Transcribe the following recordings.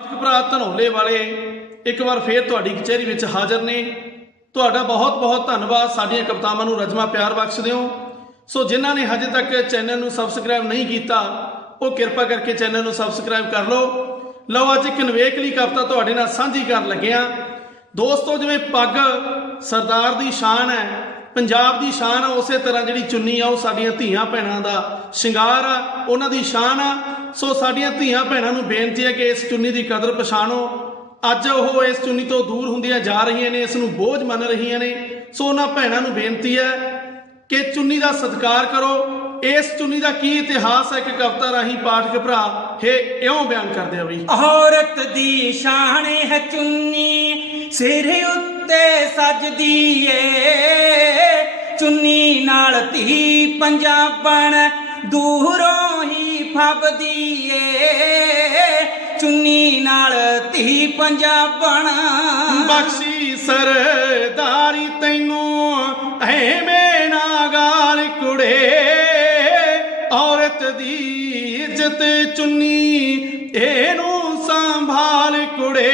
ਭਰਾ ਧਨੋਲੇ ਵਾਲੇ, ਇੱਕ ਵਾਰ ਫੇਰ ਤੁਹਾਡੀ ਕਚਹਿਰੀ ਵਿੱਚ ਹਾਜ਼ਰ ਨੇ। ਤੁਹਾਡਾ ਬਹੁਤ ਬਹੁਤ ਧੰਨਵਾਦ। ਸਾਡੀਆਂ ਕਵਿਤਾਵਾਂ ਨੂੰ ਰਜਮਾ ਪਿਆਰ ਬਖਸ਼ਦੇ ਹੋ। ਸੋ ਜਿਨ੍ਹਾਂ ਨੇ ਹਜੇ ਤੱਕ ਚੈਨਲ ਨੂੰ ਸਬਸਕ੍ਰਾਈਬ ਨਹੀਂ ਕੀਤਾ, ਉਹ ਕਿਰਪਾ ਕਰਕੇ ਚੈਨਲ ਨੂੰ ਸਬਸਕ੍ਰਾਈਬ ਕਰ ਲਓ। ਲਓ, ਅੱਜ ਇੱਕ ਨਵੇਕਲੀ ਕਵਿਤਾ ਤੁਹਾਡੇ ਨਾਲ ਸਾਂਝੀ ਕਰਨ ਲੱਗਿਆ ਦੋਸਤੋ, ਜਿਵੇਂ ਪੱਗ ਸਰਦਾਰ ਦੀ ਸ਼ਾਨ ਹੈ ਪੰਜਾਬ ਦੀ ਸ਼ਾਨ ਆ, ਉਸੇ ਤਰ੍ਹਾਂ ਜਿਹੜੀ ਚੁੰਨੀ ਆ, ਉਹ ਸਾਡੀਆਂ ਧੀਆਂ ਭੈਣਾਂ ਦਾ ਸ਼ਿੰਗਾਰ ਆ, ਉਹਨਾਂ ਦੀ ਸ਼ਾਨ ਆ। ਸੋ ਸਾਡੀਆਂ ਧੀਆਂ ਭੈਣਾਂ ਨੂੰ ਬੇਨਤੀ ਹੈ ਕਿ ਇਸ ਚੁੰਨੀ ਦੀ ਕਦਰ ਪਛਾਣੋ। ਅੱਜ ਉਹ ਇਸ ਚੁੰਨੀ ਤੋਂ ਦੂਰ ਹੁੰਦੀਆਂ ਜਾ ਰਹੀਆਂ ਨੇ, ਇਸ ਨੂੰ ਬੋਝ ਮੰਨ ਰਹੀਆਂ ਨੇ। ਸੋ ਉਹਨਾਂ ਭੈਣਾਂ ਨੂੰ ਬੇਨਤੀ ਹੈ ਕਿ ਚੁੰਨੀ ਦਾ ਸਤਿਕਾਰ ਕਰੋ। ਇਸ ਚੁੰਨੀ ਦਾ ਕੀ ਇਤਿਹਾਸ ਹੈ? ਕਿ ਕਵਿਤਾ ਰਾਹੀਂ ਪਾਠਕ ਭਰਾ, ਹੈ ਇਉਂ ਬਿਆਨ ਕਰਦੇ ਆ ਵੀ। ਔਰਤ ਦੀ ਸ਼ਾਨ ਹੈ ਚੁੰਨੀ, ਸਿਰ ਉੱਤੇ ਸਜਦੀ ਏ। ਚੁੰਨੀ ਨਾਲ ਧੀ ਪੰਜਾਬਣ ਦੂਰੋਂ ਹੀ ਫੱਬਦੀ ਏ ਚੁੰਨੀ ਨਾਲ ਧੀ ਪੰਜਾਬਣ। ਬਖਸ਼ੀ ਸਰਦਾਰੀ ਤੈਨੂੰ ਐਵੇਂ ਨਾ ਗਾਲ ਕੁੜੇ। ਔਰਤ ਦੀ ਇੱਜ਼ਤ ਚੁੰਨੀ ਇਹਨੂੰ ਸੰਭਾਲ ਕੁੜੇ।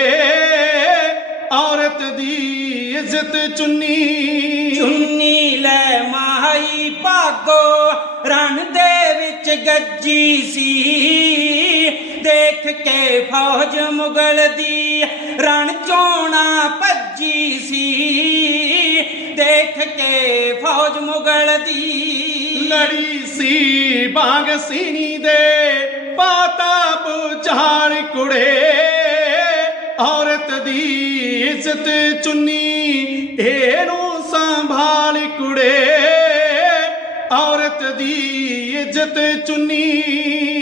ਔਰਤ ਦੀ ਇੱਜ਼ਤ ਚੁੰਨੀ। ਚੁੰਨੀ ਲੈ ਭਾਗੋ, ਰਣ ਦੇ ਵਿੱਚ ਗੱਜੀ ਸੀ। ਦੇਖ ਕੇ ਫੌਜ ਮੁਗਲ ਦੀ ਰਣ ਚੋਣਾ ਭੱਜੀ ਸੀ। ਦੇਖ ਕੇ ਫੌਜ ਮੁਗਲ ਦੀ ਲੜੀ ਸੀ ਬਾਗ ਸੀਨੀ ਦੇ ਪਾਤਾ ਬੁਝਾਰ ਕੁੜੇ। ਔਰਤ ਦੀ ਇੱਜ਼ਤ ਚੁੰਨੀ, ਇਹਨੂੰ ਸੰਭਾਲ ਕੁੜੇ। ਔਰਤ ਦੀ ਇੱਜ਼ਤ ਚੁੰਨੀ।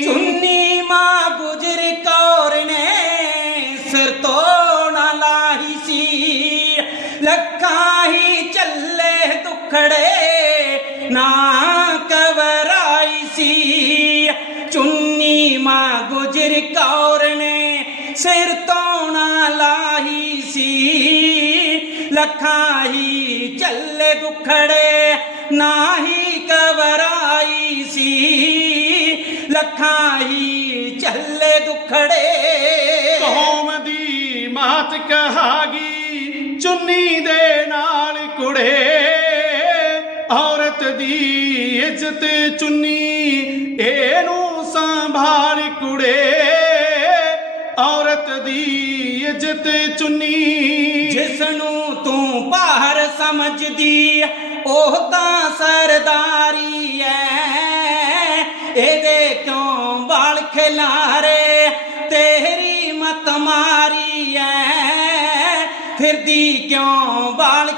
ਚੁੰਨੀ ਮਾਂ ਗੁਜਰ ਕੌਰ ਨੇ ਸਿਰ ਤੋਂ ਨਾ ਲਾਹੀ ਸੀ। ਲੱਖਾਂ ਹੀ ਚੱਲੇ ਦੁਖੜੇ ਨਾ ਕਵਰਾਈ ਸੀ। ਚੁੰਨੀ ਮਾਂ ਗੁਜਰ ਕੌਰ ਨੇ ਸਿਰ ਤੋਂ ਨਾ ਲਾਹੀ ਸੀ। ਲੱਖਾਂ ਹੀ ਚੱਲੇ ਦੁਖੜੇ, ਨਾ ਹੀ ਚੱਲੇ ਦੁਖੜੇ। ਕੌਮ ਦੀ ਮਾਤ ਕਹਾਗੀ ਚੁੰਨੀ ਦੇ ਨਾਲ ਕੁੜੇ। ਔਰਤ ਦੀ ਇੱਜ਼ਤ ਚੁੰਨੀ ਇਹਨੂੰ ਸੰਭਾਲ ਕੁੜੇ। ਔਰਤ ਦੀ ਇੱਜ਼ਤ ਚੁੰਨੀ। ਜਿਸ ਨੂੰ ਤੂੰ ਬਾਹਰ ਸਮਝਦੀ ਉਹ ਤਾਂ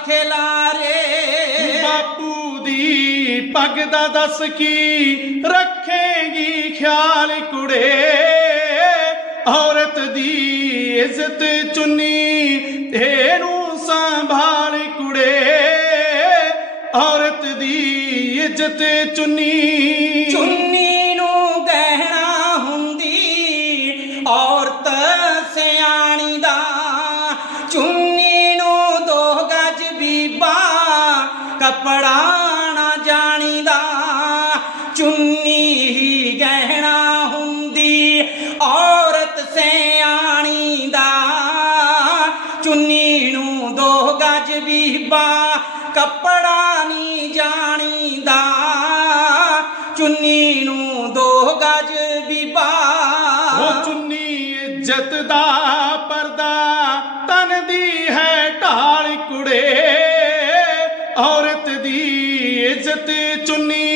ਖਿਲਾਰੇ ਬਾਪੂ ਦੀ ਪੱਗ ਦਾ ਦੱਸ ਕੀ ਰੱਖੇਗੀ ਖਿਆਲ ਕੁੜੇ? ਔਰਤ ਦੀ ਇੱਜ਼ਤ ਚੁੰਨੀ ਇਹਨੂੰ ਸੰਭਾਲ ਕੁੜੇ। ਔਰਤ ਦੀ ਇੱਜ਼ਤ ਚੁੰਨੀ ਚੁੰਨੀ ਚੁੰਨੀ ਨੂੰ ਦੋ ਗਜ ਬੀਬਾ ਉਹ ਚੁੰਨੀ ਇੱਜ਼ਤ ਦਾ ਪਰਦਾ ਤਨ ਦੀ ਹੈ ਢਾਲ ਕੁੜੇ। ਔਰਤ ਦੀ ਇੱਜ਼ਤ ਚੁੰਨੀ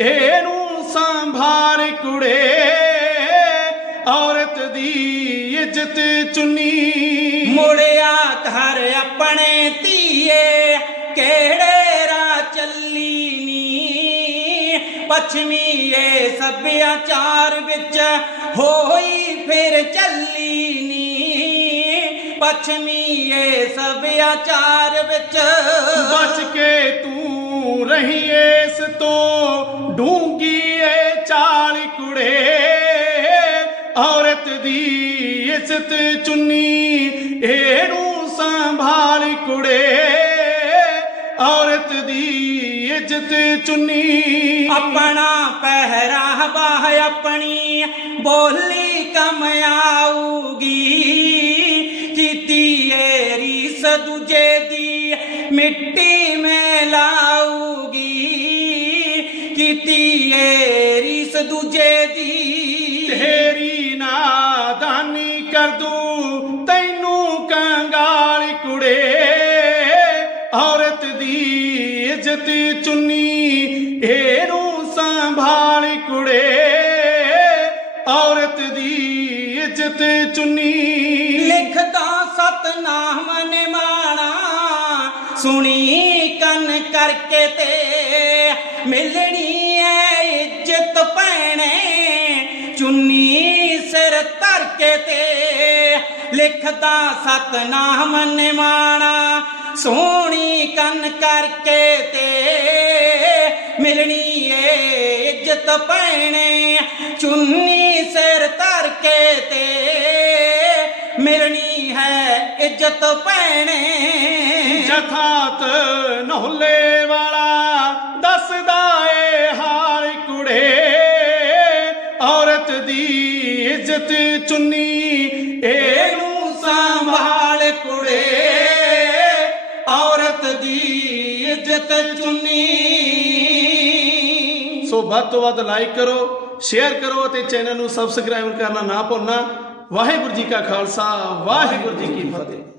ਇਹਨੂੰ ਸੰਭਾਲ ਕੁੜੇ। ਔਰਤ ਦੀ ਇੱਜ਼ਤ ਚੁੰਨੀ। ਮੁੜਿਆ ਘਰ ਆਪਣੇ ਧੀਏ ਕਿਹੜੇ ਰਾ ਚੱਲੀ ਨੀ? ਪੱਛਮੀ ਏ ਸੱਭਿਆਚਾਰ ਵਿੱਚ। ਹੋਈ ਫਿਰ ਚੱਲੀ ਨੀ। ਪੱਛਮੀ ਏ ਸੱਭਿਆਚਾਰ ਵਿੱਚ। ਬਚ ਕੇ ਤੂੰ ਰਹੀ ਇਸ ਤੋਂ। ਡੂੰਗੀ ਏ ਚਾਲ ਕੁੜੇ। ਔਰਤ ਦੀ ਇੱਜ਼ਤ ਚੁੰਨੀ। ਇਹਨੂੰ ਸੰਭਾਲ ਕੁੜੇ। ਇੱਜ਼ਤ ਚੁੰਨੀ। ਆਪਣਾ ਪਹਿਰਾਵਾ ਆਪਣੀ ਬੋਲੀ ਕਮ ਆਊਗੀ। ਦੂਜੇ ਦੀ ਮਿੱਟੀ ਮੈਂ ਲਾਊਗੀ। ਕੀਤੀ ਏ ਰੀਸ ਦੂਜੇ ਦੀ। ਤੇਰੀ ਨਾਦਾਨੀ ਕਰ ਦੂੰ ਤੈਨੂੰ ਕੰਗਾਲ ਕੁੜੇ। ਔਰਤ ਦੀ ਇੱਜ਼ਤ ਚੁੰਨੀ, ਇਹਨੂੰ ਸੰਭਾਲ ਕੁੜੇ। ਔਰਤ ਦੀ ਇੱਜ਼ਤ ਚੁੰਨੀ। ਲਿਖਦਾ ਸਤਨਾਮ ਨਿਮਾਣਾ ਸੁਣੀ ਕੰਨ ਕਰਕੇ ਤੇ। ਮਿਲਣੀ ਐ ਇੱਜ਼ਤ ਭੈਣੇ, ਚੁੰਨੀ ਸਿਰ ਧਰ ਕੇ ਤੇ। ਲਿਖਦਾ ਸਤਨਾਮ ਨਿਮਾਣਾ ਸੋਹਣੀ ਕੰਨ ਕਰਕੇ ਤੇ ਮਿਲਣੀ ਏ ਇੱਜ਼ਤ ਭੈਣੇ। ਚੁੰਨੀ ਸਿਰ ਧਰ ਕੇ ਤੇ ਮਿਲਣੀ ਹੈ ਇੱਜ਼ਤ ਭੈਣੇ। ਜਥਾਤ ਨਹੁਲੇ ਵਾਲਾ ਦੱਸਦਾ ਏ ਹਾਲ ਕੁੜੇ। ਔਰਤ ਦੀ ਇੱਜ਼ਤ ਚੁੰਨੀ ਇਹਨੂੰ ਇੱਜ਼ਤ ਚੁੰਨੀ। ਸੋ ਵੱਧ ਤੋਂ ਵੱਧ ਲਾਈਕ ਕਰੋ ਸ਼ੇਅਰ ਕਰੋ ਅਤੇ ਚੈਨਲ ਨੂੰ ਸਬਸਕ੍ਰਾਈਬ ਕਰਨਾ ਨਾ ਭੁੱਲਣਾ। ਵਾਹਿਗੁਰੂ ਜੀ ਕਾ ਖਾਲਸਾ, ਵਾਹਿਗੁਰੂ ਜੀ ਕੀ ਫਤਿਹ।